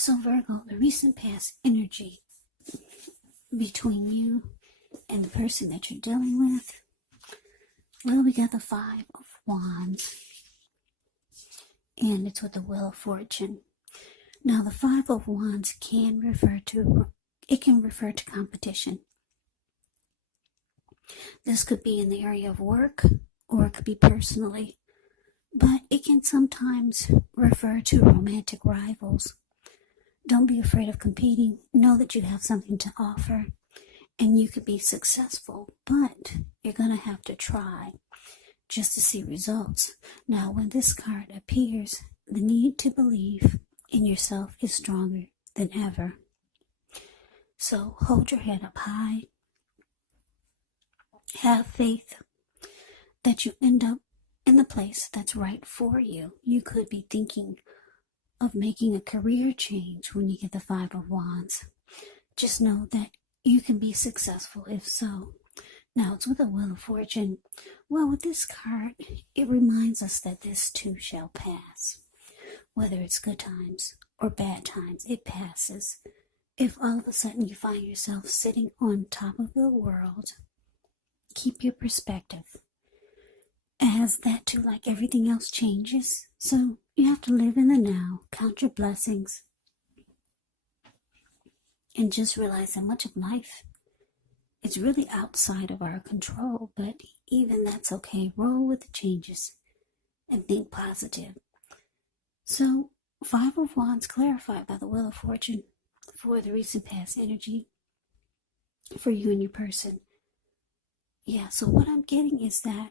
So Virgo, the recent past energy between you and the person that you're dealing with, well, we got the Five of Wands, and it's with the Wheel of Fortune. Now, the Five of Wands can refer to competition. This could be in the area of work, or it could be personally, but it can sometimes refer to romantic rivals. Don't be afraid of competing. Know that you have something to offer and you could be successful, but you're going to have to try just to see results. Now, when this card appears, the need to believe in yourself is stronger than ever. So hold your head up high. Have faith that you end up in the place that's right for you. You could be thinking of making a career change when you get the Five of Wands. Just know that you can be successful if so. Now, it's with the Wheel of Fortune. Well, with this card, it reminds us that this too shall pass. Whether it's good times or bad times, it passes. If all of a sudden you find yourself sitting on top of the world, keep your perspective, as that too, like everything else, changes. So you have to live in the now, count your blessings, and just realize that much of life is really outside of our control, but even that's okay. Roll with the changes and think positive. So, Five of Wands clarified by the Wheel of Fortune for the recent past energy for you and your person. Yeah, so what I'm getting is that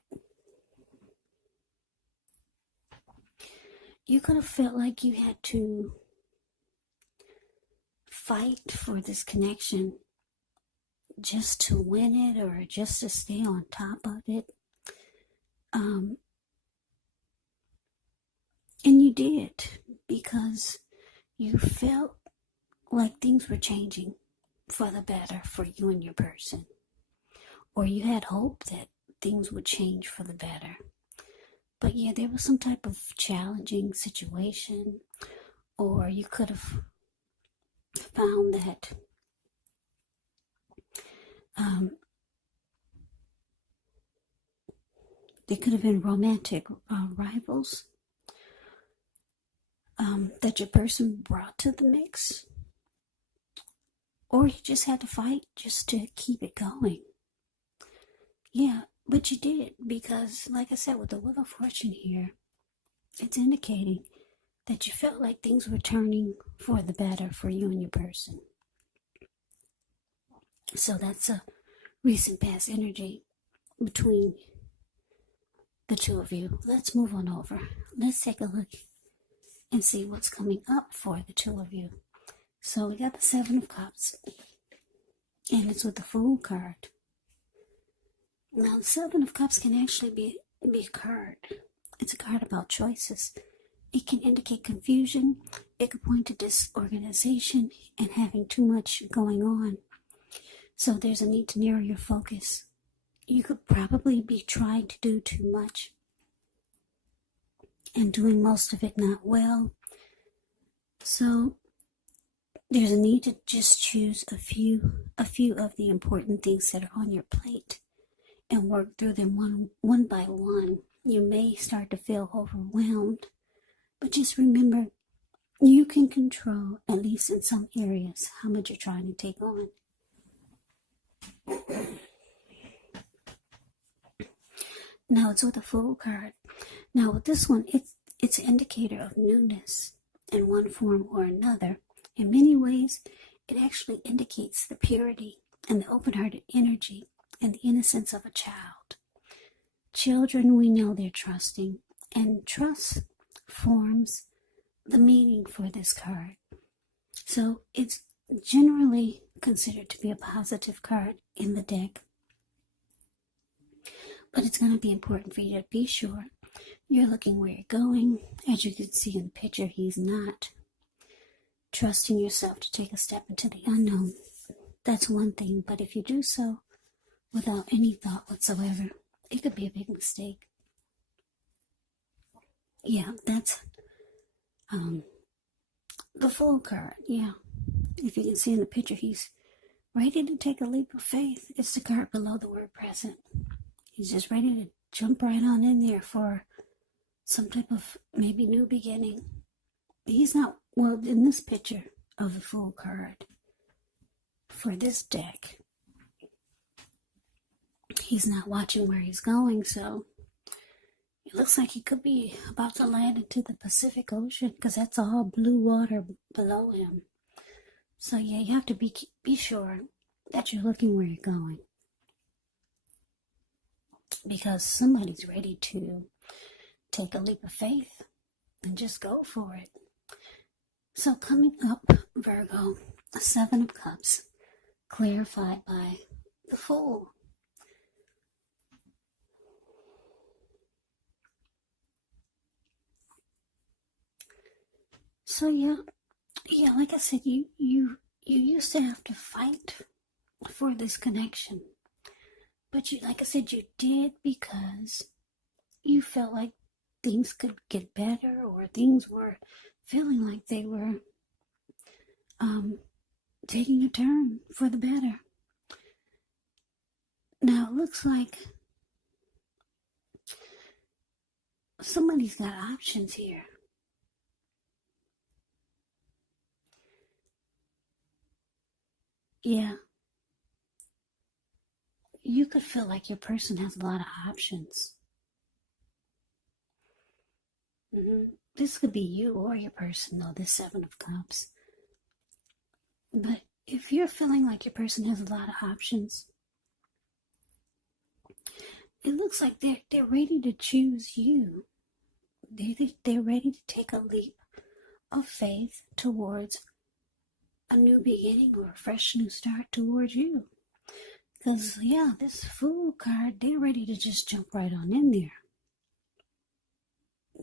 you could have felt like you had to fight for this connection just to win it or just to stay on top of it. And you did, because you felt like things were changing for the better for you and your person. Or you had hope that things would change for the better. But yeah, there was some type of challenging situation, or you could have found that there could have been romantic rivals that your person brought to the mix, or you just had to fight just to keep it going. Yeah, but you did, because like I said, with the Wheel of Fortune here, it's indicating that you felt like things were turning for the better for you and your person. So that's a recent past energy between the two of you. Let's move on over. Let's take a look and see what's coming up for the two of you. So we got the Seven of Cups, and it's with the Fool card. Now, the Seven of Cups can actually be a card. It's a card about choices. It can indicate confusion. It could point to disorganization and having too much going on. So there's a need to narrow your focus. You could probably be trying to do too much and doing most of it not well. So there's a need to just choose a few of the important things that are on your plate and work through them one by one. You may start to feel overwhelmed, but just remember, you can control, at least in some areas, how much you're trying to take on. Now it's with the Fool card. Now with this one, it's an indicator of newness in one form or another. In many ways, it actually indicates the purity and the open-hearted energy and the innocence of a child. Children, we know they're trusting, and trust forms the meaning for this card. So it's generally considered to be a positive card in the deck. But it's going to be important for you to be sure you're looking where you're going. As you can see in the picture, he's not trusting yourself to take a step into the unknown. That's one thing, but if you do so without any thought whatsoever, it could be a big mistake. Yeah, that's The Fool card, yeah. If you can see in the picture, he's ready to take a leap of faith. It's the card below the word present. He's just ready to jump right on in there for some type of maybe new beginning. He's not, well, in this picture of the Fool card, for this deck, he's not watching where he's going, so it looks like he could be about to land into the Pacific Ocean, because that's all blue water below him. So yeah, you have to be sure that you're looking where you're going, because somebody's ready to take a leap of faith and just go for it. So coming up, Virgo, a 7 of Cups, clarified by the Fool. So yeah, like I said, you used to have to fight for this connection, but like I said, you did because you felt like things could get better, or things were feeling like they were taking a turn for the better. Now it looks like somebody's got options here. Yeah. You could feel like your person has a lot of options. This could be you or your person, though, this 7 of Cups. But if you're feeling like your person has a lot of options, it looks like they're ready to choose you. They're ready to take a leap of faith towards a new beginning or a fresh new start towards you. Because, yeah, this Fool card, they're ready to just jump right on in there.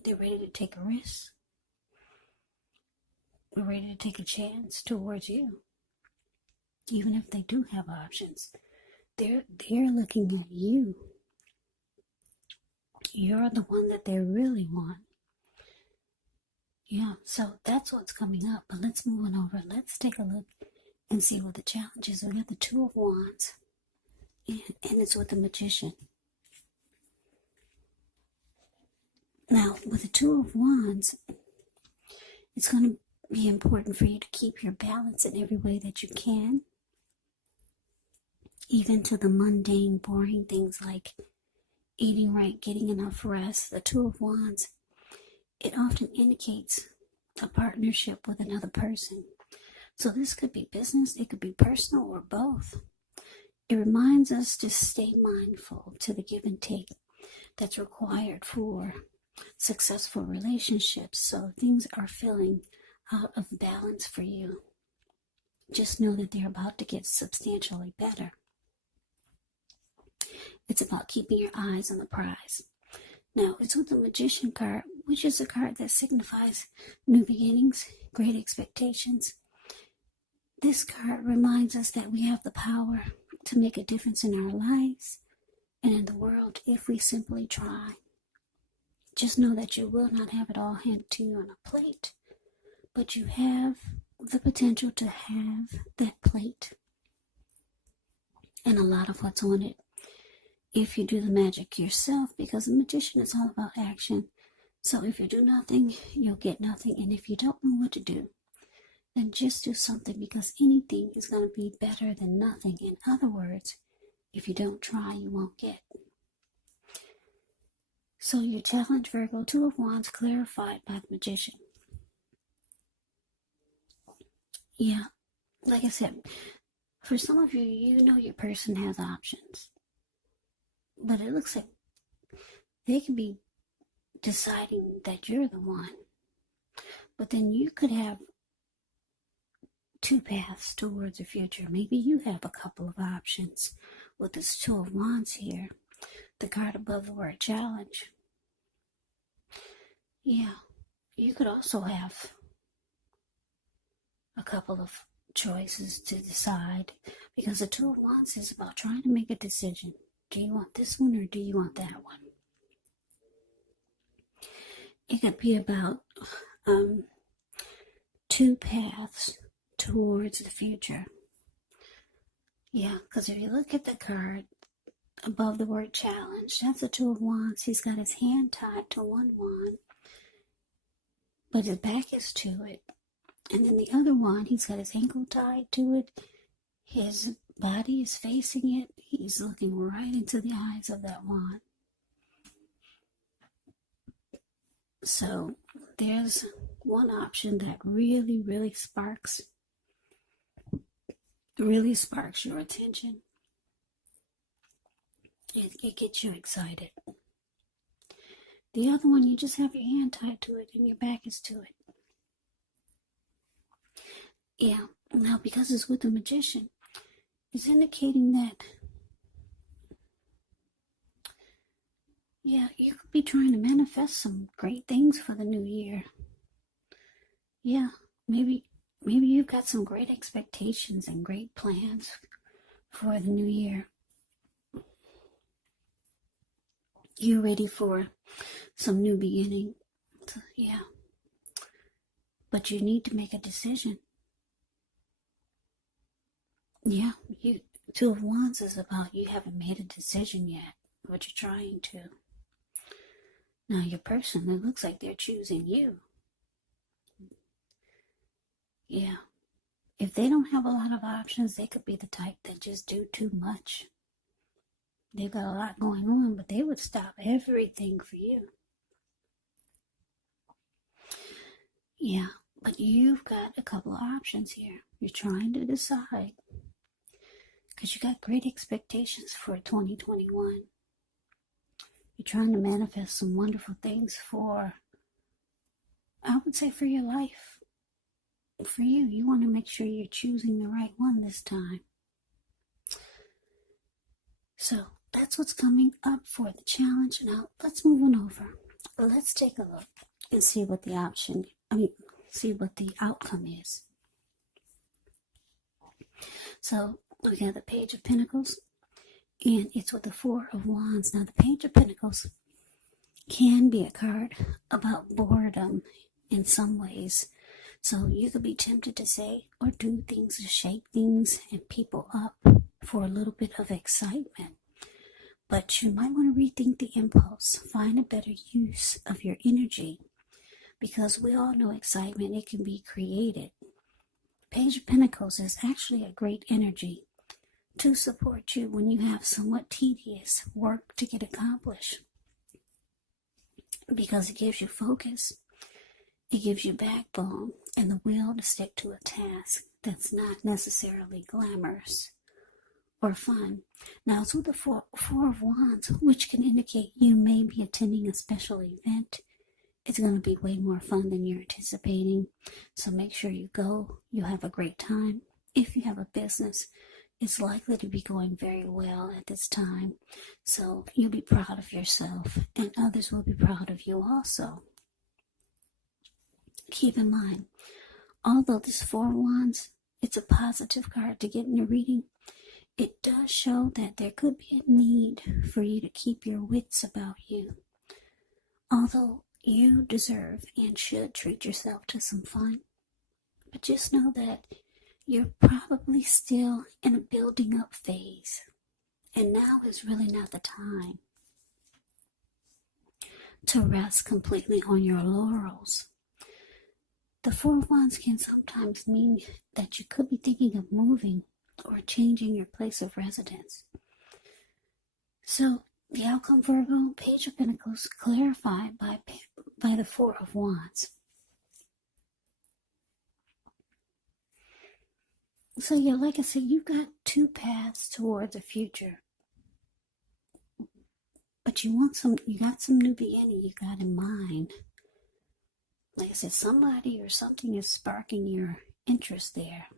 They're ready to take a risk. They're ready to take a chance towards you. Even if they do have options, they're looking at you. You're the one that they really want. Yeah, so that's what's coming up. But let's move on over. Let's take a look and see what the challenge is. We got the 2 of Wands, and it's with the Magician. Now, with the 2 of Wands, it's going to be important for you to keep your balance in every way that you can, even to the mundane, boring things like eating right, getting enough rest. The 2 of Wands, it often indicates a partnership with another person. So this could be business, it could be personal, or both. It reminds us to stay mindful to the give and take that's required for successful relationships. So things are feeling out of balance for you, just know that they're about to get substantially better. It's about keeping your eyes on the prize. Now, it's with the Magician card, which is a card that signifies new beginnings, great expectations. This card reminds us that we have the power to make a difference in our lives and in the world if we simply try. Just know that you will not have it all handed to you on a plate, but you have the potential to have that plate and a lot of what's on it if you do the magic yourself, because the Magician is all about action. So if you do nothing, you'll get nothing. And if you don't know what to do, then just do something, because anything is going to be better than nothing. In other words, if you don't try, you won't get. So your challenge, Virgo, 2 of Wands, clarified by the Magician. Yeah, like I said, for some of you, you know your person has options. But it looks like they could be deciding that you're the one. But then you could have 2 paths towards the future. Maybe you have a couple of options. With this 2 of Wands here, the card above the word challenge. Yeah, you could also have a couple of choices to decide, because the 2 of Wands is about trying to make a decision. Do you want this one or do you want that one? It could be about two paths towards the future. Yeah, because if you look at the card above the word challenge, that's the Two of Wands. He's got his hand tied to one wand, but his back is to it. And then the other wand, he's got his ankle tied to it. His body is facing it. He's looking right into the eyes of that wand. So there's one option that really sparks your attention. It gets you excited. The other one, you just have your hand tied to it and your back is to it. Yeah, now because it's with the Magician, it's indicating that, yeah, you could be trying to manifest some great things for the new year. Yeah, maybe you've got some great expectations and great plans for the new year. You're ready for some new beginning. So, yeah. But you need to make a decision. Yeah, Two of Wands is about you haven't made a decision yet, but you're trying to. Now your person, it looks like they're choosing you. Yeah. If they don't have a lot of options, they could be the type that just do too much. They've got a lot going on, but they would stop everything for you. Yeah, but you've got a couple of options here. You're trying to decide because you got great expectations for 2021. You're trying to manifest some wonderful things for, I would say, for your life. For you, you want to make sure you're choosing the right one this time. So that's what's coming up for the challenge. Now let's move on over. Let's take a look and see what the outcome is. So we got the Page of Pentacles, and it's with the Four of Wands. Now the Page of Pentacles can be a card about boredom in some ways. So you could be tempted to say or do things to shake things and people up for a little bit of excitement. But you might want to rethink the impulse. Find a better use of your energy, because we all know excitement, it can be created. Page of Pentacles is actually a great energy to support you when you have somewhat tedious work to get accomplished, because it gives you focus, it gives you backbone and the will to stick to a task that's not necessarily glamorous or fun. Now it's with the Four of Wands, which can indicate you may be attending a special event. It's going to be way more fun than you're anticipating. So make sure you go. You'll have a great time. If you have a business, it's likely to be going very well at this time. So you'll be proud of yourself, and others will be proud of you also. Keep in mind, although this Four of Wands, it's a positive card to get in a reading, it does show that there could be a need for you to keep your wits about you. Although you deserve and should treat yourself to some fun, but just know that you're probably still in a building up phase, and now is really not the time to rest completely on your laurels. The Four of Wands can sometimes mean that you could be thinking of moving or changing your place of residence. So the outcome, Virgo, Page of Pentacles, clarified by the Four of Wands. So yeah, like I said, you've got two paths towards the future. But you got some new beginning you got in mind. Like I said, somebody or something is sparking your interest there.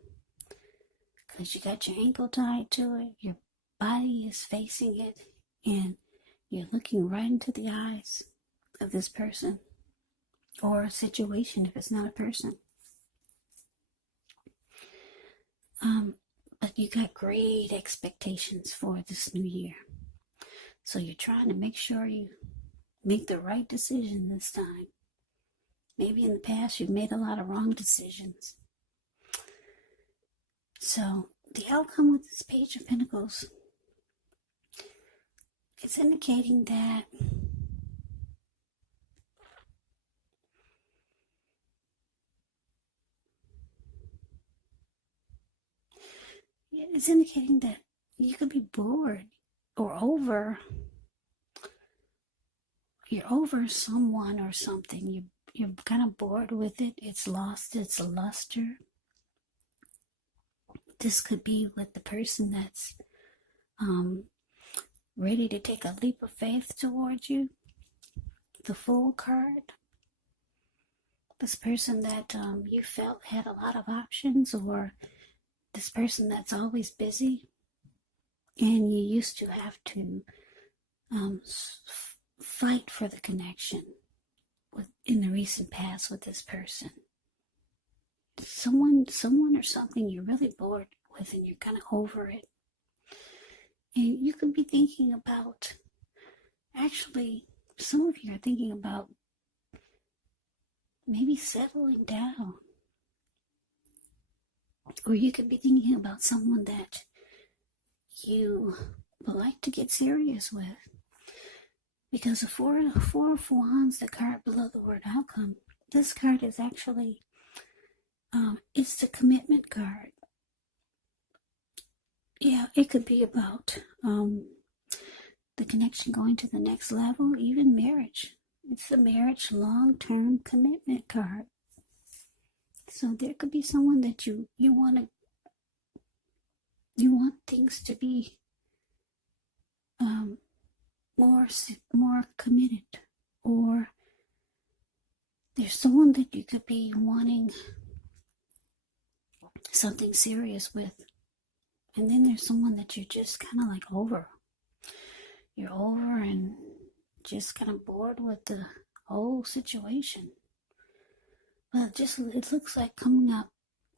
Because you got your ankle tied to it, your body is facing it, and you're looking right into the eyes of this person or a situation if it's not a person. But you got great expectations for this new year. So you're trying to make sure you make the right decision this time. Maybe in the past you've made a lot of wrong decisions. So the outcome with this Page of Pentacles, it's indicating that you could be bored or you're over someone or something. You're kind of bored with it. It's lost its luster. This could be with the person that's ready to take a leap of faith towards you. The Fool card. This person that you felt had a lot of options, or this person that's always busy and you used to have to fight for the connection in the recent past with this person. Someone or something you're really bored with and you're kind of over it. And you could be thinking about, actually, some of you are thinking about maybe settling down. Or you could be thinking about someone that you would like to get serious with. Because the Four of Wands, the card below the word outcome, this card is actually, it's the commitment card. Yeah, it could be about the connection going to the next level, even marriage. It's the marriage long-term commitment card. So there could be someone that you want things to be more committed, or there's someone that you could be wanting something serious with, and then there's someone that you're just kind of like over. You're over and just kind of bored with the whole situation. But it looks like coming up,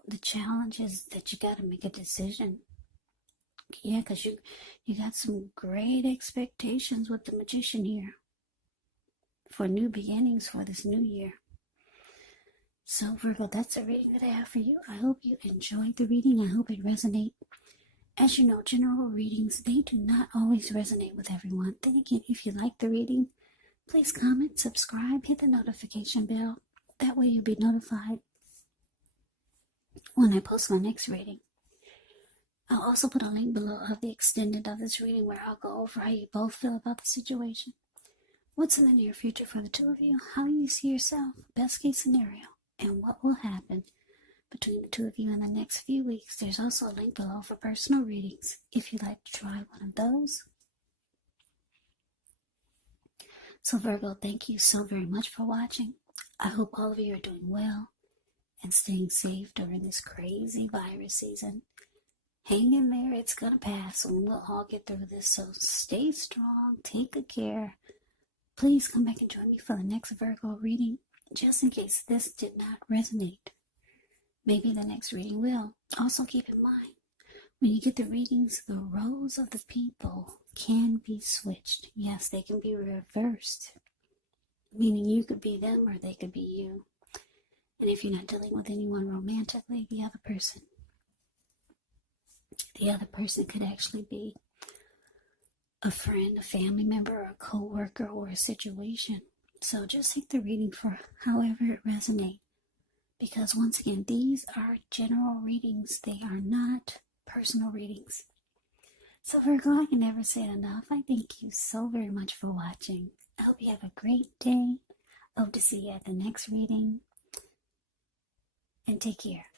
the challenge is that you got to make a decision. Yeah, because you got some great expectations with the Magician here for new beginnings for this new year. So Virgo, that's a reading that I have for you. I hope you enjoyed the reading. I hope it resonates. As you know, general readings, they do not always resonate with everyone. Then again, if you like the reading, please comment, subscribe, hit the notification bell. That way you'll be notified when I post my next reading. I'll also put a link below of the extended of this reading where I'll go over how you both feel about the situation. What's in the near future for the two of you, how you see yourself, best case scenario, and what will happen between the two of you in the next few weeks. There's also a link below for personal readings if you'd like to try one of those. So Virgo, thank you so very much for watching. I hope all of you are doing well and staying safe during this crazy virus season. Hang in there, it's going to pass and we'll all get through this. So stay strong, take good care. Please come back and join me for the next Virgo reading, just in case this did not resonate. Maybe the next reading will. Also keep in mind, when you get the readings, the roles of the people can be switched. Yes, they can be reversed, meaning you could be them or they could be you. And if you're not dealing with anyone romantically, the other person could actually be a friend, a family member, a co-worker, or a situation. So just take the reading for however it resonates. Because once again, these are general readings. They are not personal readings. So Virgo, I can never say it enough. I thank you so very much for watching. I hope you have a great day. I hope to see you at the next reading. And take care.